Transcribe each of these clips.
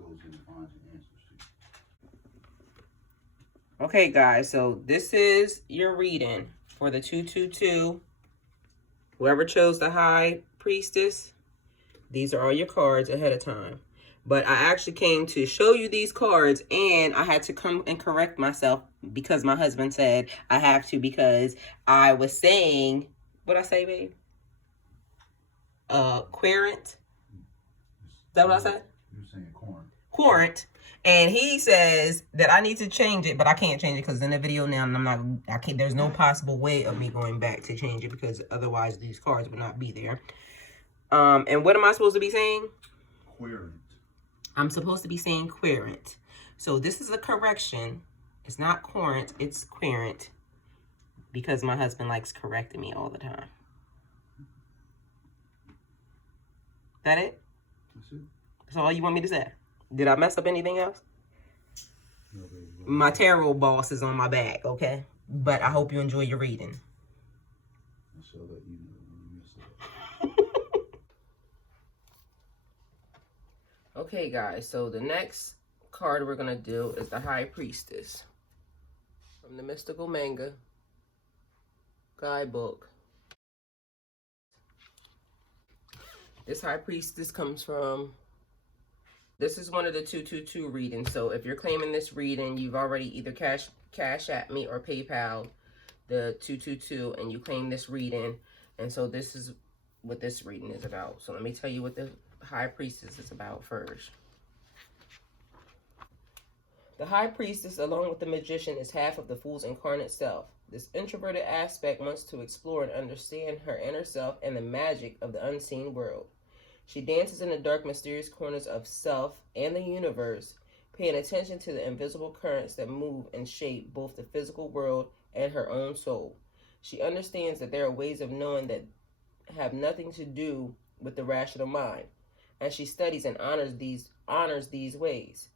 goes in and finds the answers to you. Okay, guys, so this is your reading for the 222. Whoever chose the High Priestess, these are all your cards ahead of time. But I actually came to show you these cards, and I had to come and correct myself because my husband said I have to, because I was saying, what'd I say, babe? Querent. Is that what I said? You're saying corn. Querent. And he says that I need to change it, but I can't change it because in the video now, I can't, there's no possible way of me going back to change it because otherwise these cards would not be there. And what am I supposed to be saying? Querent. I'm supposed to be saying querent. So this is a correction. It's not querent, it's querent. Because my husband likes correcting me all the time. That it? That's it. That's all you want me to say? Did I mess up anything else? No, baby. My tarot boss is on my back, okay? But I hope you enjoy your reading. I shall let you know when you mess it up. Okay, guys, so the next card we're going to do is the High Priestess from the Mystical Manga Guidebook. This High Priestess comes from, this is one of the 222 readings. So if you're claiming this reading, you've already either cash at me or PayPal the 222 and you claim this reading. And so this is what this reading is about. So let me tell you what the High Priestess is about first. The High Priestess, along with the Magician, is half of the Fool's incarnate self. This introverted aspect wants to explore and understand her inner self and the magic of the unseen world. She dances in the dark, mysterious corners of self and the universe, paying attention to the invisible currents that move and shape both the physical world and her own soul. She understands that there are ways of knowing that have nothing to do with the rational mind, and she studies and honors these ways.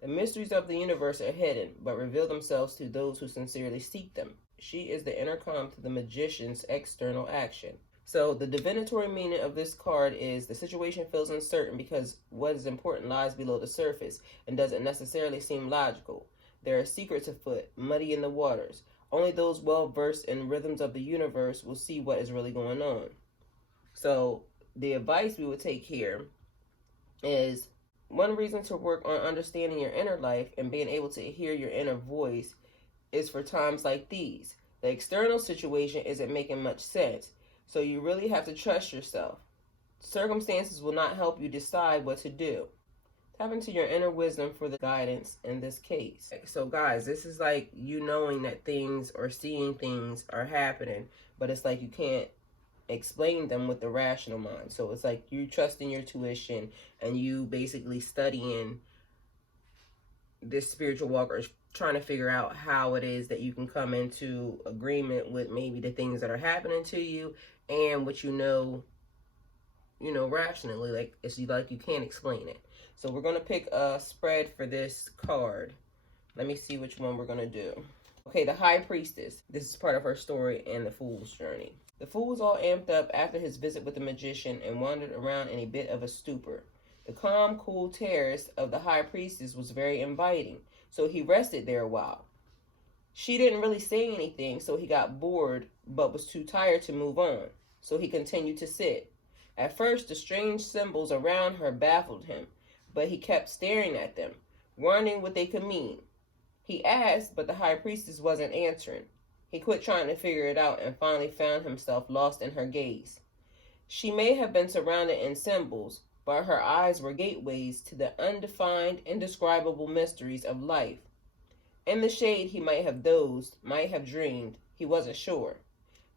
The mysteries of the universe are hidden, but reveal themselves to those who sincerely seek them. She is the intercom to the magician's external action. So the divinatory meaning of this card is the situation feels uncertain because what is important lies below the surface and doesn't necessarily seem logical. There are secrets afoot, muddy in the waters. Only those well-versed in rhythms of the universe will see what is really going on. So the advice we would take here is, one reason to work on understanding your inner life and being able to hear your inner voice is for times like these. The external situation isn't making much sense, so you really have to trust yourself. Circumstances will not help you decide what to do. Tap into your inner wisdom for the guidance in this case. So guys, this is like you knowing that things or seeing things are happening, but it's like you can't explain them with the rational mind. So it's like you trusting your tuition and you basically studying this spiritual walk, or trying to figure out how it is that you can come into agreement with maybe the things that are happening to you and what you know rationally, like it's like you can't explain it. So we're going to pick a spread for this card. Let me see which one we're going to do. Okay, the High Priestess. This is part of her story and the Fool's journey. The Fool was all amped up after his visit with the Magician and wandered around in a bit of a stupor. The calm, cool terrace of the High Priestess was very inviting, so he rested there a while. She didn't really say anything, so he got bored, but was too tired to move on, so he continued to sit. At first, the strange symbols around her baffled him, but he kept staring at them, wondering what they could mean. He asked, but the High Priestess wasn't answering. He quit trying to figure it out and finally found himself lost in her gaze. She may have been surrounded in symbols, but her eyes were gateways to the undefined, indescribable mysteries of life. In the shade, he might have dozed, might have dreamed. He wasn't sure.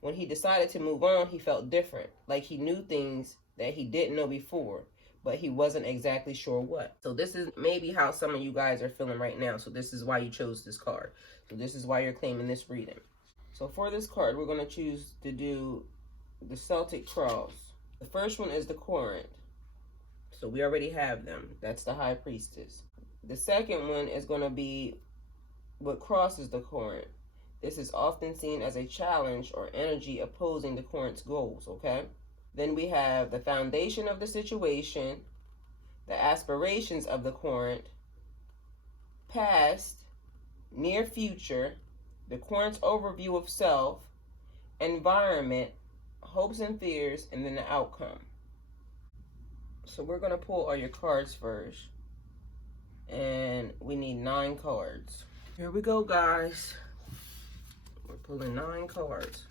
When he decided to move on, he felt different, like he knew things that he didn't know before, but he wasn't exactly sure what. So this is maybe how some of you guys are feeling right now. So this is why you chose this card. So this is why you're claiming this reading. So for this card, we're going to choose to do the Celtic Cross. The first one is the Querent. So we already have them. That's the High Priestess. The second one is going to be what crosses the Querent. This is often seen as a challenge or energy opposing the Querent's goals, okay? Then we have the foundation of the situation, the aspirations of the current, past, near future, the current's overview of self, environment, hopes and fears, and then the outcome. So we're going to pull all your cards first. And we need 9 cards. Here we go, guys. We're pulling 9 cards.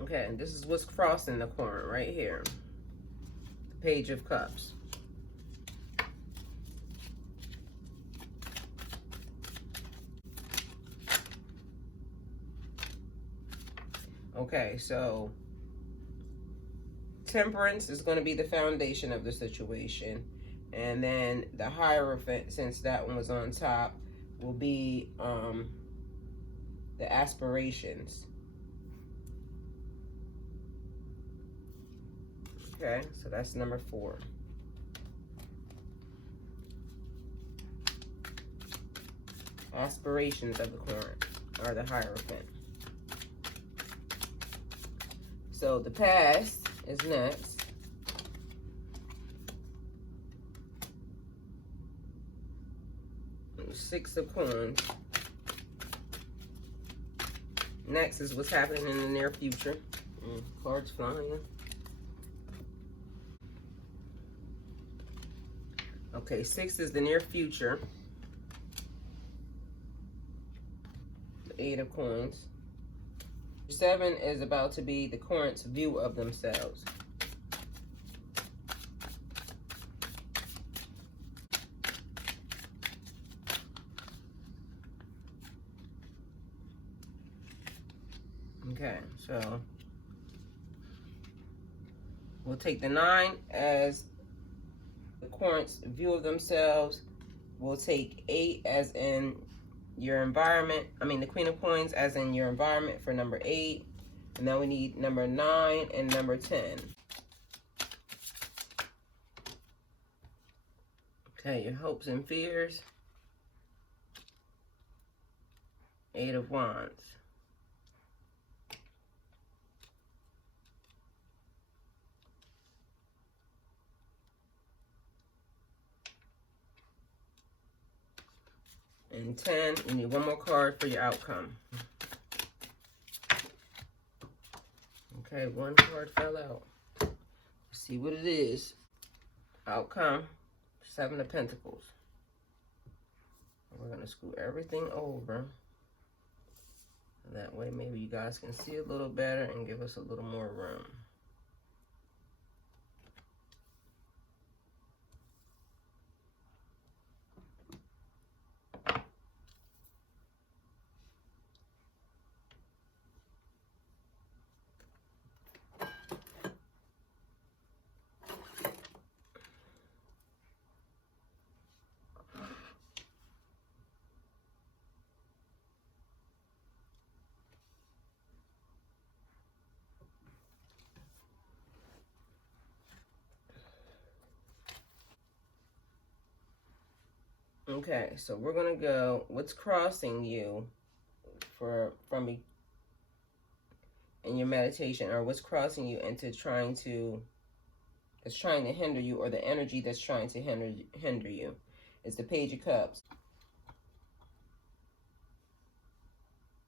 Okay, and this is what's crossing the current right here. The Page of Cups. Okay, so Temperance is going to be the foundation of the situation. And then the Hierophant, since that one was on top, will be the aspirations. Okay, so that's number 4. Aspirations of the current are the Hierophant. So the past is next. Six of Coins. Next is what's happening in the near future. Cards flying. Okay, 6 is the near future. The 8 of Coins. 7 is about to be the current's view of themselves. Okay, so we'll take the 9 as the current's view of themselves. We'll take 8 as in your environment. I mean, the Queen of Coins as in your environment for number 8. And then we need number 9 and number 10. Okay, your hopes and fears. 8 of Wands. And 10, you need one more card for your outcome. Okay, one card fell out. Let's see what it is. Outcome, 7 of Pentacles. We're going to scoot everything over. That way maybe you guys can see a little better and give us a little more room. Okay, so we're gonna go. What's crossing you from in your meditation, or what's crossing you into that's trying to hinder you, or the energy that's trying to hinder you, is the Page of Cups.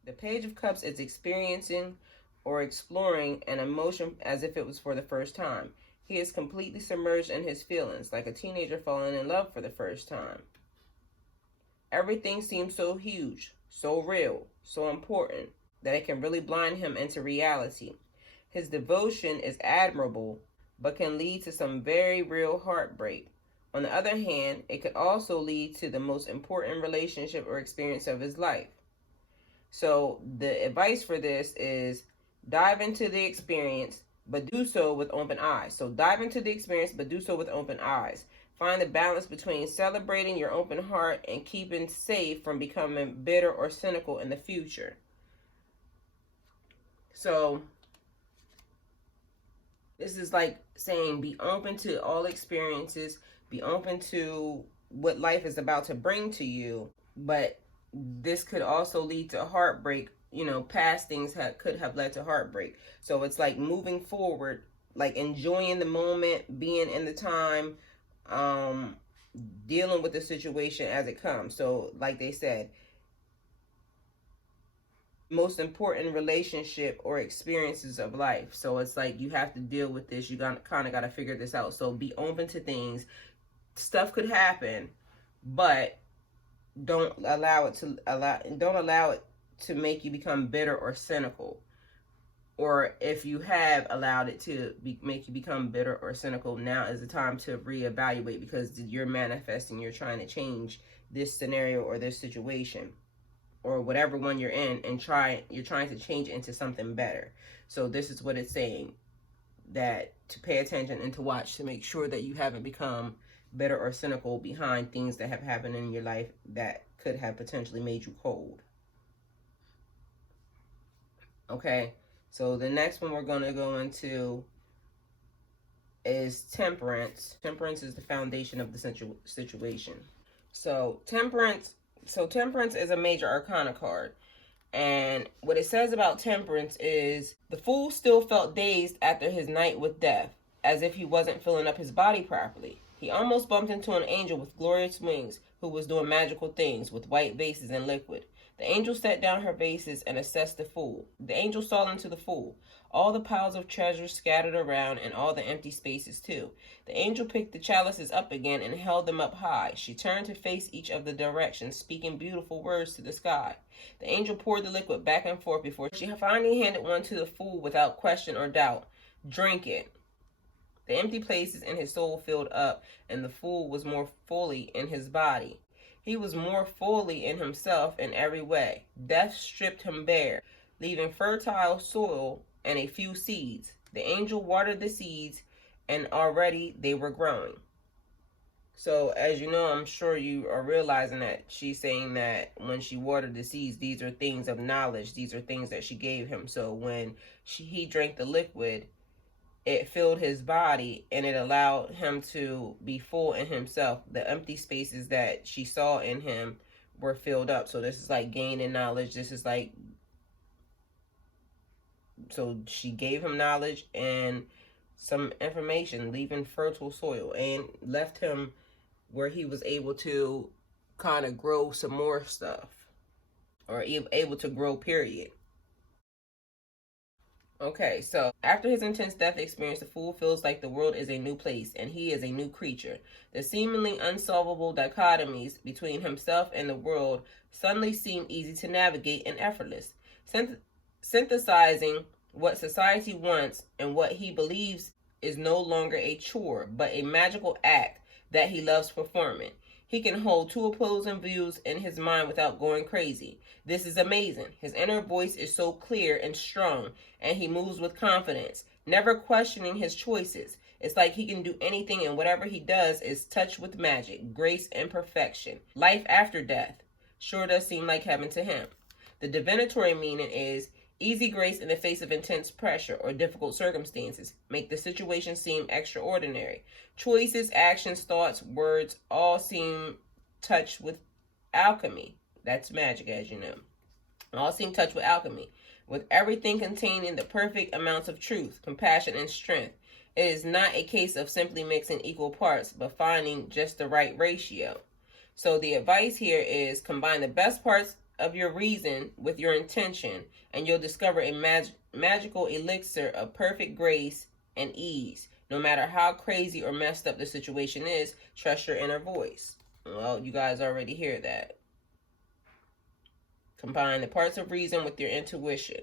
The Page of Cups is experiencing or exploring an emotion as if it was for the first time. He is completely submerged in his feelings, like a teenager falling in love for the first time. Everything seems so huge, so real, so important, that it can really blind him into reality. His devotion is admirable, but can lead to some very real heartbreak. On the other hand, it could also lead to the most important relationship or experience of his life. So the advice for this is dive into the experience, but do so with open eyes. So dive into the experience, but do so with open eyes. Find the balance between celebrating your open heart and keeping safe from becoming bitter or cynical in the future. So This is like saying be open to all experiences, be open to what life is about to bring to you, but this could also lead to heartbreak. You know, past things could have led to heartbreak. So it's like moving forward, like enjoying the moment, being in the time, um, dealing with the situation as it comes. So, like they said, most important relationship or experiences of life. So it's like you have to deal with this. You got kind of got to figure this out. So be open to things. Stuff could happen, but don't allow it to make you become bitter or cynical. Or if you have allowed it to make you become bitter or cynical, now is the time to reevaluate, because you're manifesting, you're trying to change this scenario or this situation or whatever one you're in, and you're trying to change it into something better. So this is what it's saying, that to pay attention and to watch to make sure that you haven't become bitter or cynical behind things that have happened in your life that could have potentially made you cold. Okay, so the next one we're going to go into is temperance. Temperance is the foundation of the situation. So temperance is a major arcana card. And what it says about temperance is the fool still felt dazed after his night with death, as if he wasn't filling up his body properly. He almost bumped into an angel with glorious wings who was doing magical things with white vases and liquid. The angel set down her vases and assessed the fool. The angel saw into the fool, all the piles of treasure scattered around and all the empty spaces too. The angel picked the chalices up again and held them up high. She turned to face each of the directions, speaking beautiful words to the sky. The angel poured the liquid back and forth before she finally handed one to the fool without question or doubt. Drink it. The empty places in his soul filled up, and the fool was more fully in his body. He was more fully in himself in every way. Death stripped him bare, leaving fertile soil and a few seeds. The angel watered the seeds, and already they were growing. So, as you know, I'm sure you are realizing that she's saying that when she watered the seeds, these are things of knowledge. These are things that she gave him. So when he drank the liquid, it filled his body and it allowed him to be full in himself. The empty spaces that she saw in him were filled up. So this is like gaining knowledge. This is like, so she gave him knowledge and some information, leaving fertile soil, and left him where he was able to kind of grow some more stuff, or able to grow, period. Okay, so after his intense death experience, the fool feels like the world is a new place and he is a new creature. The seemingly unsolvable dichotomies between himself and the world suddenly seem easy to navigate and effortless. Synthesizing what society wants and what he believes is no longer a chore, but a magical act that he loves performing. He can hold two opposing views in his mind without going crazy. This is amazing. His inner voice is so clear and strong, and he moves with confidence, never questioning his choices. It's like he can do anything, and whatever he does is touched with magic, grace, and perfection. Life after death sure does seem like heaven to him. The divinatory meaning is easy grace in the face of intense pressure or difficult circumstances. Make the situation seem extraordinary. Choices, actions, thoughts, words all seem touched with alchemy. That's magic, as you know. All seem touched with alchemy, with everything containing the perfect amounts of truth, compassion, and strength. It is not a case of simply mixing equal parts, but finding just the right ratio. So the advice here is combine the best parts of your reason with your intention, and you'll discover a magical elixir of perfect grace and ease. No matter how crazy or messed up the situation is, trust your inner voice. Well, you guys already hear that. Combine the parts of reason with your intuition.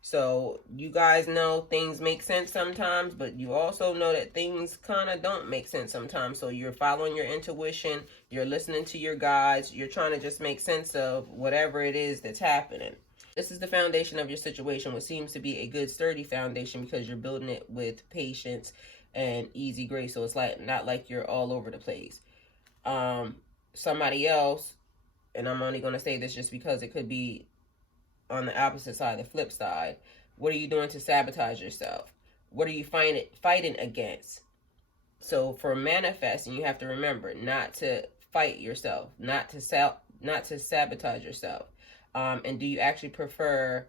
So you guys know things make sense sometimes, but you also know that things kind of don't make sense sometimes. So you're following your intuition, you're listening to your guides, you're trying to just make sense of whatever it is that's happening. This is the foundation of your situation, which seems to be a good sturdy foundation because you're building it with patience and easy grace. So it's like not like you're all over the place. Somebody else, and I'm only going to say this just because it could be on the opposite side, the flip side. What are you doing to sabotage yourself? What are you fighting against? So for manifesting, you have to remember not to fight yourself, not to sabotage yourself. And do you actually prefer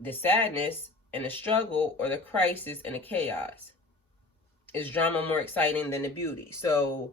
the sadness and the struggle, or the crisis and the chaos? Is drama more exciting than the beauty? So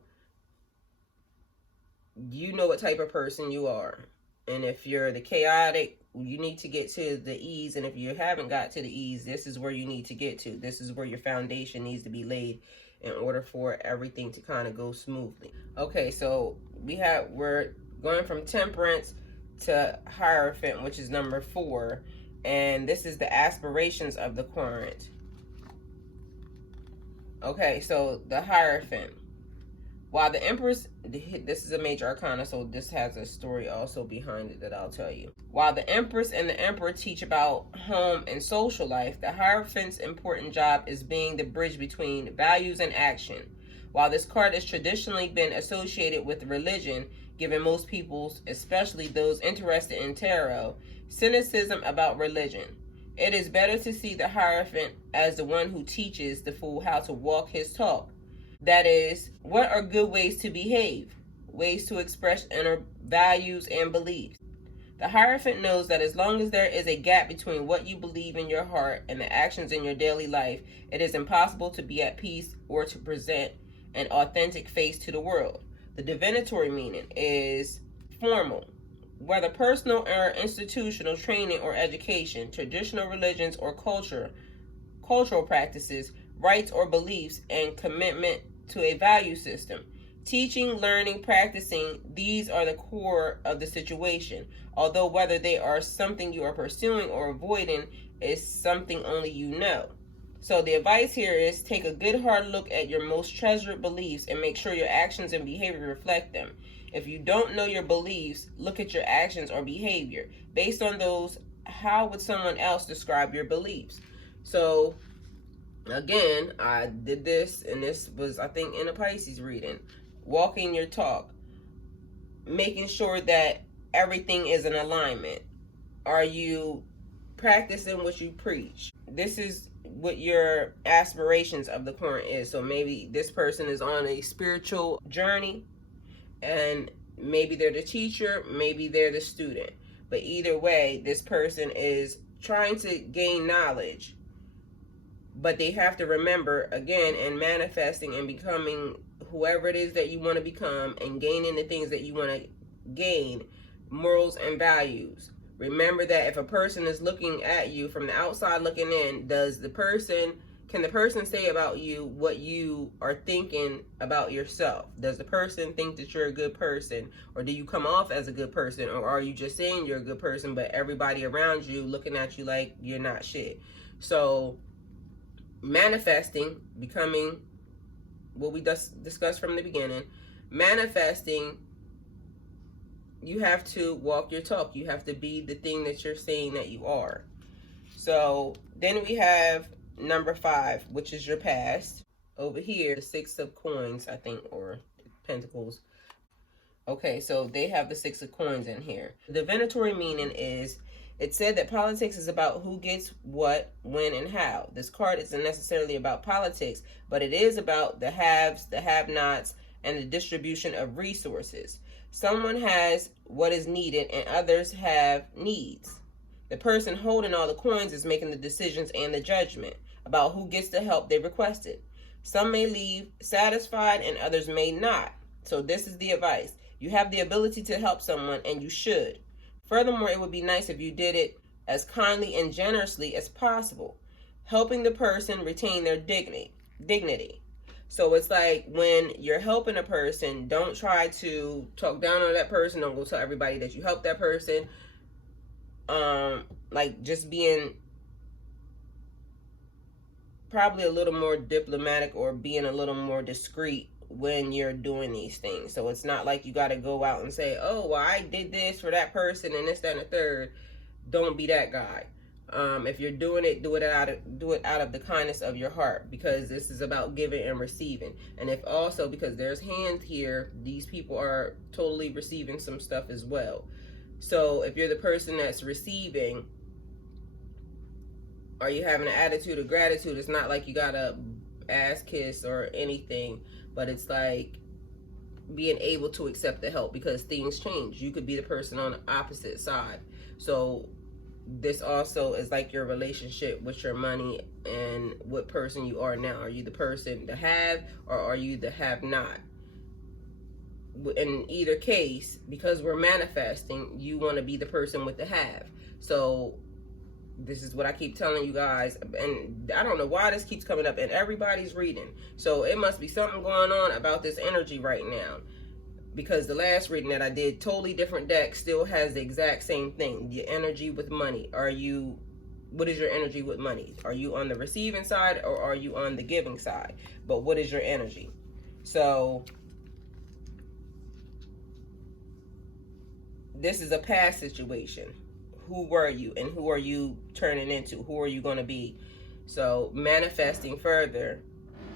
you know what type of person you are. And if you're the chaotic, you need to get to the ease. And if you haven't got to the ease, this is where you need to get to. This is where your foundation needs to be laid in order for everything to kind of go smoothly. Okay, so we're going from temperance to Hierophant, which is number 4. And this is the aspirations of the current. Okay, so the Hierophant. While the Empress, this is a major arcana, so this has a story also behind it that I'll tell you. While the Empress and the Emperor teach about home and social life, the Hierophant's important job is being the bridge between values and action. While this card has traditionally been associated with religion, given most people, especially those interested in tarot, cynicism about religion, it is better to see the Hierophant as the one who teaches the fool how to walk his talk. That is, what are good ways to behave, ways to express inner values and beliefs. The Hierophant knows that as long as there is a gap between what you believe in your heart and the actions in your daily life, it is impossible to be at peace or to present an authentic face to the world. The divinatory meaning is formal. Whether personal or institutional training or education, traditional religions or cultural practices, rights or beliefs, and commitment to a value system. Teaching, learning, practicing, these are the core of the situation. Although whether they are something you are pursuing or avoiding is something only you know. So the advice here is take a good hard look at your most treasured beliefs and make sure your actions and behavior reflect them. If you don't know your beliefs, look at your actions or behavior. Based on those, how would someone else describe your beliefs? So again, I did this, and this was, I think, in a Pisces reading. Walking your talk. Making sure that everything is in alignment. Are you practicing what you preach? This is what your aspirations of the current is. So maybe this person is on a spiritual journey, and maybe they're the teacher, maybe they're the student. But either way, this person is trying to gain knowledge. But they have to remember, again, in manifesting and becoming whoever it is that you want to become and gaining the things that you want to gain, morals and values. Remember that if a person is looking at you from the outside looking in, can the person say about you what you are thinking about yourself? Does the person think that you're a good person? Or do you come off as a good person? Or are you just saying you're a good person, but everybody around you looking at you like you're not shit? So manifesting, becoming what we discussed from the beginning, manifesting, you have to walk your talk. You have to be the thing that you're saying that you are. So then we have number 5, which is your past. Over here, the 6 of coins, I think, or pentacles. Okay, so they have the 6 of coins in here. The divinatory meaning is, it said that politics is about who gets what, when, and how. This card isn't necessarily about politics, but it is about the haves, the have-nots, and the distribution of resources. Someone has what is needed and others have needs. The person holding all the coins is making the decisions and the judgment about who gets the help they requested. Some may leave satisfied and others may not. So this is the advice. You have the ability to help someone, and you should. Furthermore, it would be nice if you did it as kindly and generously as possible, helping the person retain their dignity. So it's like when you're helping a person, don't try to talk down on that person. Don't go tell everybody that you helped that person. Like just being probably a little more diplomatic or being a little more discreet when you're doing these things. So it's not like you got to go out and say, oh, well, I did this for that person and this, that, and the third. Don't be that guy. If you're doing it, do it out of the kindness of your heart, because this is about giving and receiving. And if also, because there's hands here, these people are totally receiving some stuff as well. So if you're the person that's receiving, Are you having an attitude of gratitude? It's not like you gotta ass kiss or anything, but it's like being able to accept the help because things change. You could be the person on the opposite side. So this also is like your relationship with your money and what person you are now. Are you the person to have, or are you the have not? In either case, because we're manifesting, you want to be the person with the have. So this is what I keep telling you guys, and I don't know why this keeps coming up in everybody's reading. So it must be something going on about this energy right now, because the last reading that I did, totally different deck, still has the exact same thing. Your energy with money. What is your energy with money? Are you on the receiving side or are you on the giving side? But what is your energy? So this is a past situation. Who were you and who are you turning into? Who are you going to be? So manifesting further,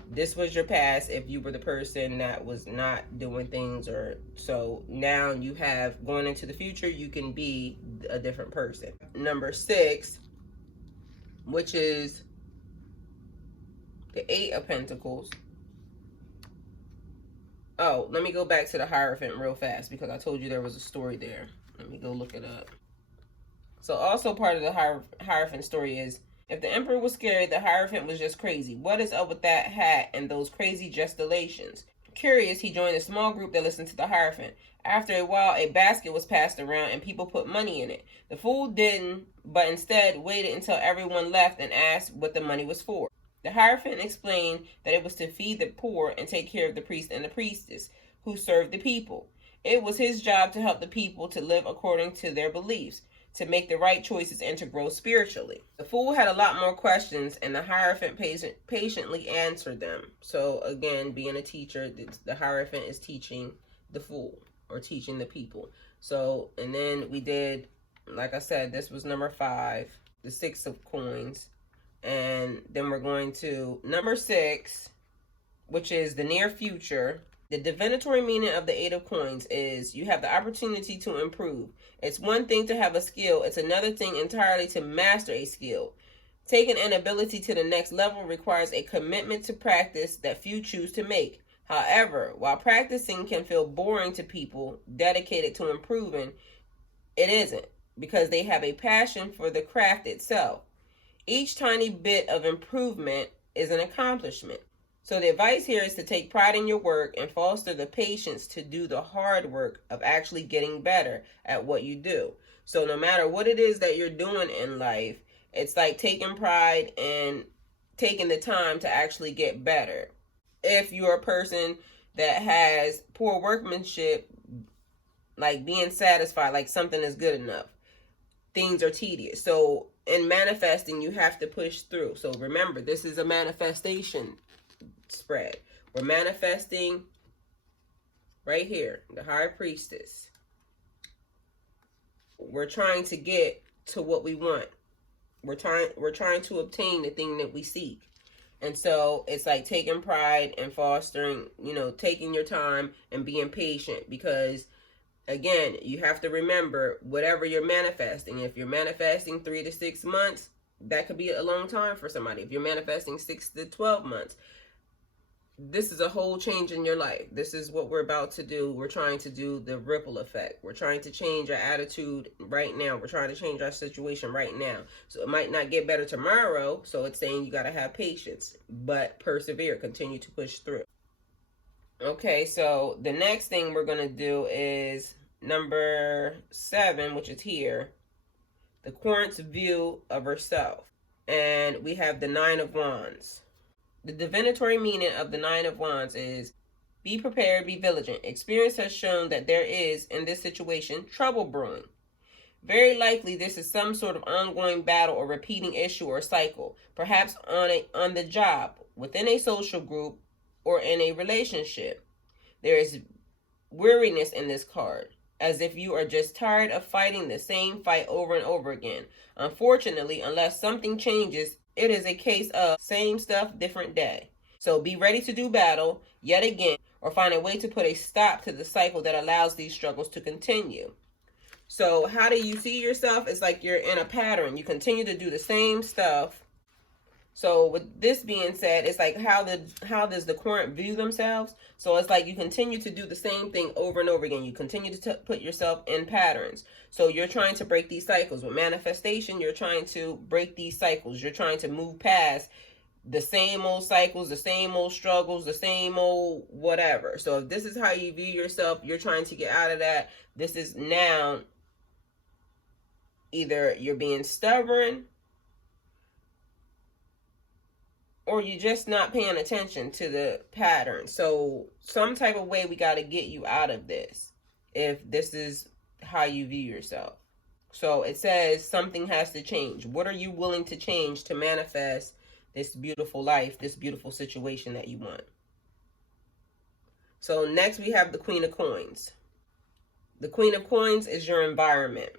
this was your past if you were the person that was not doing things, or so now you have, going into the future, you can be a different person. Number 6, which is the 8 of Pentacles. Oh, let me go back to the Hierophant real fast because I told you there was a story there. Let me go look it up. So also part of the Hierophant story is, if the Emperor was scared, the Hierophant was just crazy. What is up with that hat and those crazy gesticulations? Curious, he joined a small group that listened to the Hierophant. After a while, a basket was passed around and people put money in it. The fool didn't, but instead waited until everyone left and asked what the money was for. The Hierophant explained that it was to feed the poor and take care of the priest and the priestess, who served the people. It was his job to help the people to live according to their beliefs, to make the right choices, and to grow spiritually. The fool had a lot more questions, and the Hierophant patiently answered them. So again, being a teacher, the Hierophant is teaching the fool, or teaching the people. So, and then we did, like I said, this was number 5, the 6 of coins. And then we're going to number 6, which is the near future. The divinatory meaning of the 8 of coins is you have the opportunity to improve. It's one thing to have a skill. It's another thing entirely to master a skill. Taking an ability to the next level requires a commitment to practice that few choose to make. However, while practicing can feel boring to people dedicated to improving, it isn't, because they have a passion for the craft itself. Each tiny bit of improvement is an accomplishment. So the advice here is to take pride in your work and foster the patience to do the hard work of actually getting better at what you do. So no matter what it is that you're doing in life, it's like taking pride and taking the time to actually get better. If you're a person that has poor workmanship, like being satisfied, like something is good enough, things are tedious. So in manifesting, you have to push through. So remember, this is a manifestation spread. We're manifesting right here, the High Priestess. We're trying to get to what we want. We're trying to obtain the thing that we seek. And so it's like taking pride and fostering, taking your time and being patient, because again, you have to remember, whatever you're manifesting, if you're manifesting 3 to 6 months, that could be a long time for somebody. If you're manifesting 6 to 12 months, this is a whole change in your life. This is what we're about to do. We're trying to do the ripple effect. We're trying to change our attitude right now. We're trying to change our situation right now. So it might not get better tomorrow. So it's saying you got to have patience, but persevere, continue to push through. Okay, so the next thing we're going to do is number 7, which is here, the Querent's view of herself. And we have the 9 of Wands. The divinatory meaning of the 9 of Wands is, be prepared, be vigilant. Experience has shown that there is, in this situation, trouble brewing. Very likely this is some sort of ongoing battle or repeating issue or cycle, perhaps on the job, within a social group, or in a relationship. There is weariness in this card, as if you are just tired of fighting the same fight over and over again. Unfortunately, unless something changes, it is a case of same stuff, different day. So be ready to do battle yet again, or find a way to put a stop to the cycle that allows these struggles to continue. So how do you see yourself? It's like you're in a pattern. You continue to do the same stuff So with this being said, it's like how does the current view themselves? So it's like you continue to do the same thing over and over again. You continue to put yourself in patterns. So you're trying to break these cycles. With manifestation, you're trying to break these cycles. You're trying to move past the same old cycles, the same old struggles, the same old whatever. So if this is how you view yourself, you're trying to get out of that. This is now either you're being stubborn, or you're just not paying attention to the pattern. So some type of way we got to get you out of this if this is how you view yourself. So it says something has to change. What are you willing to change to manifest this beautiful life, this beautiful situation that you want? So next we have the Queen of Coins. The Queen of Coins is your environment.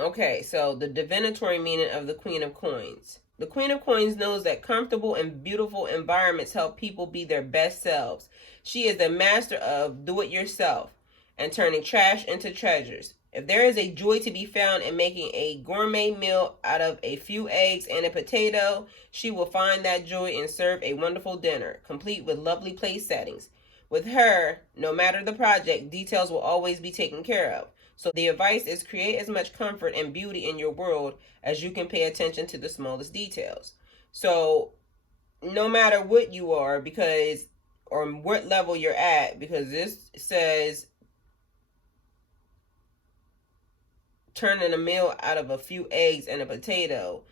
Okay, so the divinatory meaning of the Queen of Coins. The Queen of Coins knows that comfortable and beautiful environments help people be their best selves. She is the master of do-it-yourself and turning trash into treasures. If there is a joy to be found in making a gourmet meal out of a few eggs and a potato, she will find that joy and serve a wonderful dinner, complete with lovely place settings. With her, no matter the project, details will always be taken care of. So the advice is create as much comfort and beauty in your world as you can pay attention to the smallest details. So no matter what you are, because, or what level you're at, because this says turning a meal out of a few eggs and a potato,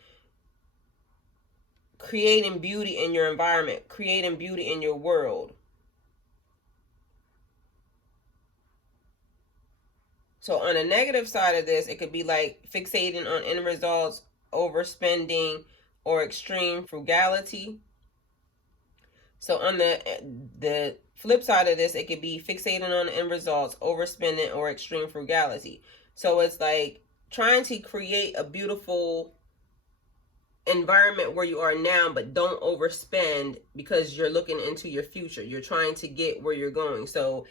creating beauty in your environment, creating beauty in your world. So on the negative side of this, it could be like fixating on end results, overspending, or extreme frugality. So on the flip side of this, it could be fixating on end results, overspending, or extreme frugality. So it's like trying to create a beautiful environment where you are now, but don't overspend because you're looking into your future. You're trying to get where you're going. So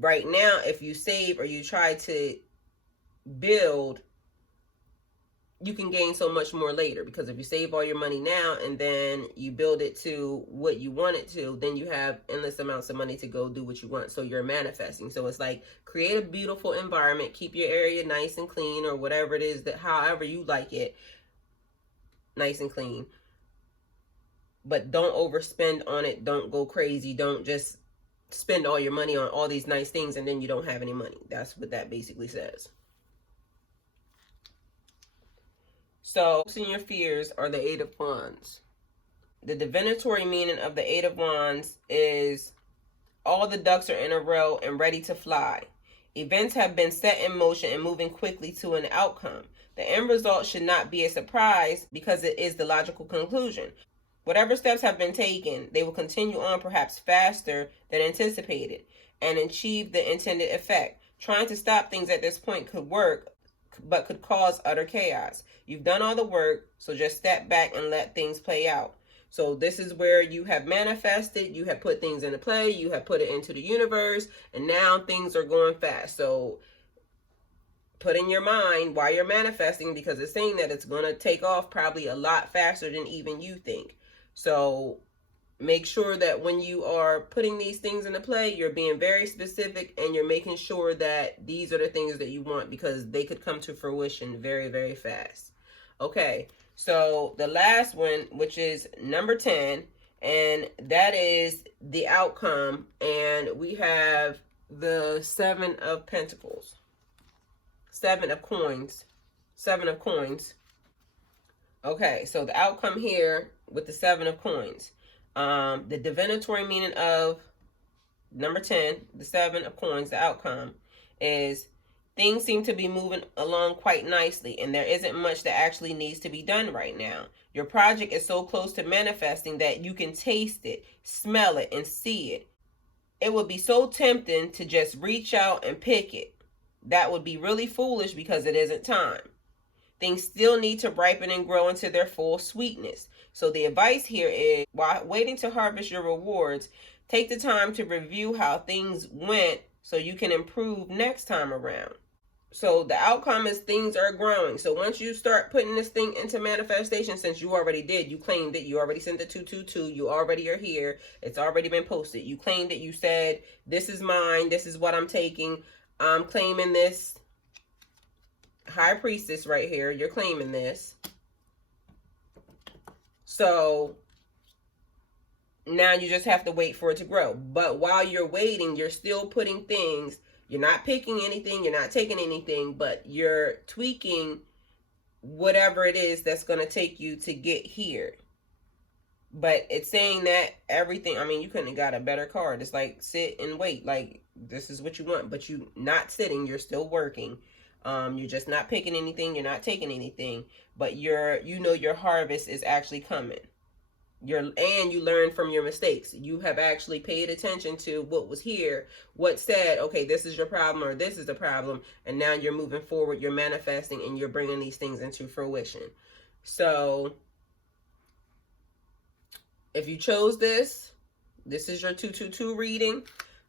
right now, if you save or you try to build, you can gain so much more later, because if you save all your money now and then you build it to what you want it to, then you have endless amounts of money to go do what you want. So you're manifesting. So it's like create a beautiful environment, keep your area nice and clean, or whatever it is that however you like it, nice and clean, but don't overspend on it. Don't go crazy. Don't just spend all your money on all these nice things and then you don't have any money. That's what that basically says. So in your fears are the Eight of Wands. The divinatory meaning of the Eight of Wands is all the ducks are in a row and ready to fly. Events have been set in motion and moving quickly to an outcome. The end result should not be a surprise because it is the logical conclusion. Whatever steps have been taken, they will continue on perhaps faster than anticipated and achieve the intended effect. Trying to stop things at this point could work, but could cause utter chaos. You've done all the work, so just step back and let things play out. So this is where you have manifested, you have put things into play, you have put it into the universe, and now things are going fast. So put in your mind while you're manifesting, because it's saying that it's going to take off probably a lot faster than even you think. So make sure that when you are putting these things into play, you're being very specific and you're making sure that these are the things that you want, because they could come to fruition very, very fast. Okay, so the last one, which is number 10, and that is the outcome. And we have the Seven of Pentacles. Seven of Coins. Okay, so the outcome here with the Seven of Coins. The divinatory meaning of number 10, the Seven of Coins, the outcome, is things seem to be moving along quite nicely, and there isn't much that actually needs to be done right now. Your project is so close to manifesting that you can taste it, smell it, and see it. It would be so tempting to just reach out and pick it. That would be really foolish because it isn't time. Things still need to ripen and grow into their full sweetness. So the advice here is, while waiting to harvest your rewards, take the time to review how things went so you can improve next time around. So the outcome is things are growing. So once you start putting this thing into manifestation, since you already did, you claimed it, you already sent the 222, you already are here, it's already been posted. You claimed it, you said, this is mine, this is what I'm taking. I'm claiming this. High Priestess right here, you're claiming this. So now you just have to wait for it to grow. But while you're waiting, you're still putting things. You're not picking anything, you're not taking anything, but you're tweaking whatever it is that's going to take you to get here. But it's saying that everything, I mean, you couldn't have got a better card. It's like sit and wait. Like, this is what you want, but you not sitting, you're still working. You're just not picking anything, you're not taking anything, but you know your harvest is actually coming. And you learn from your mistakes. You have actually paid attention to what was here, what said, okay, this is your problem or this is the problem, and now you're moving forward, you're manifesting, and you're bringing these things into fruition. So if you chose this is your 222 reading.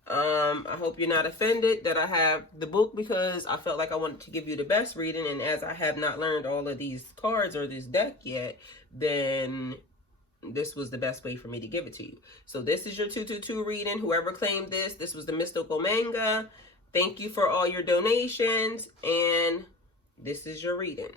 I hope you're not offended that I have the book, because I felt like I wanted to give you the best reading, and as I have not learned all of these cards or this deck yet, then this was the best way for me to give it to you. So this is your 222 reading. Whoever claimed this was the Mystical Manga. Thank you for all your donations, and this is your reading.